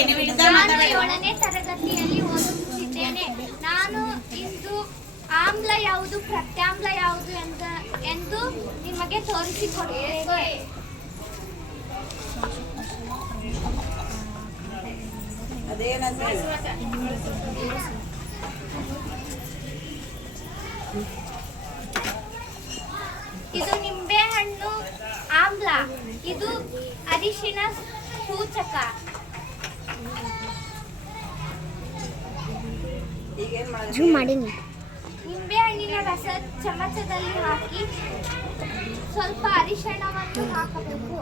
ನಾನು 7ನೇ ತರಗತಿಯಲ್ಲಿ ಓದುತ್ತಿದ್ದೇನೆ. ನಾನು ಇಂದು ಆಮ್ಲ ಯಾವುದು ಪ್ರತ್ಯಾಮ್ಲ ಯಾವುದು ಎಂದು ನಿಮಗೆ ತೋರಿಸಿಕೊಡುತ್ತೇನೆ. ಇದು ನಿಂಬೆಹಣ್ಣು ಆಮ್ಲ, ಇದು ಅರಿಶಿನ ಸೂಚಕ. ನಿಂಬೆಹಣ್ಣಿನ ರಸ ಚಮಚದಲ್ಲಿ ಹಾಕಿ ಸ್ವಲ್ಪ ಅರಿಶಿಣವನ್ನು ಹಾಕಬೇಕು.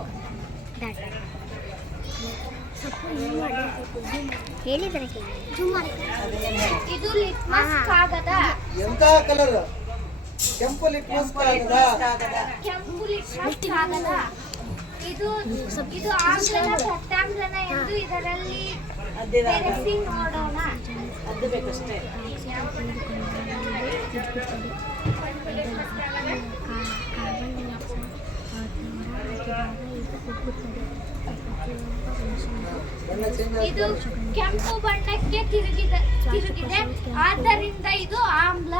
ಇದು ಲಿಟ್ಮಸ್ ಕಾಗದ. ಕೆಂಪು ಲಿಟ್ಮಸ್ ಕಾಗದ. ಇದು ಆಮ್ಲನ ಪ್ರತ್ಯಾಮ್ಲನ ಎಂದು ಇದರಲ್ಲಿ ಬೆರೆಸಿ ನೋಡೋಣ. ಇದು ಕೆಂಪು ಬಣ್ಣಕ್ಕೆ ತಿರುಗಿದೆ, ಆದ್ದರಿಂದ ಇದು ಆಮ್ಲ.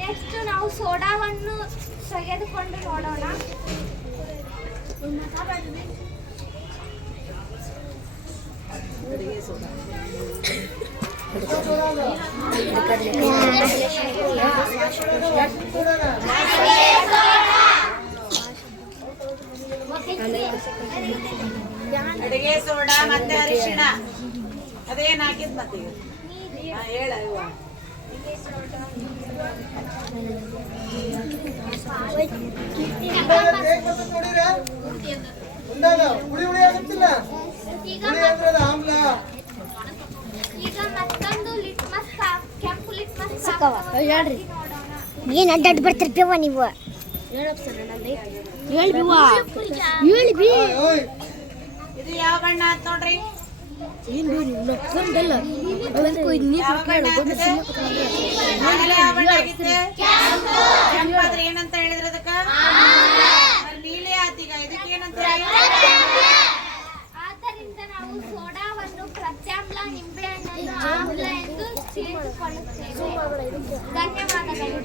ನೆಕ್ಸ್ಟ್ ನಾವು ಸೋಡಾವನ್ನು ತೆಗೆದುಕೊಂಡು ನೋಡೋಣ. ಅಡಿಗೆ ಸೋಡಾ ಮತ್ತೆ ಅರಿಶಿಣ ಅದೇನ್ ಹಾಕಿದ್ ಮತ್ತೆ ಹೇಳ ಈಗ ಮತ್ತೊಂದು ಲಿಟ್ಮಸ್ ಕೆಂಪು ಲಿಟ್ಮಸ್ ಏನ್ ಅಡ್ಡ ಬರ್ತಿರ್ಬೇವ ನೀವು. ಇದು ಯಾವ ಬಣ್ಣ ಅಂತ ನೋಡ್ರಿ. ಕೆಂಪಾದ್ರೆ ಏನಂತ ಹೇಳಿದ್ರ ಅದಕ್ಕ ನೀಲಿ ಆತೀಗ. ಇದಕ್ಕೆ ಏನಂತ ಆದ್ದರಿಂದ ನಾವು ಸೋಡಾವನ್ನು ಪ್ರತ್ಯಾಮ್ಲ, ನಿಂಬೆಹಣ್ಣನ್ನು ಆಮ್ಲ ಎಂದು ಸೇರಿಸಿಕೊಳ್ಳುತ್ತೇವೆ. ಧನ್ಯವಾದಗಳು.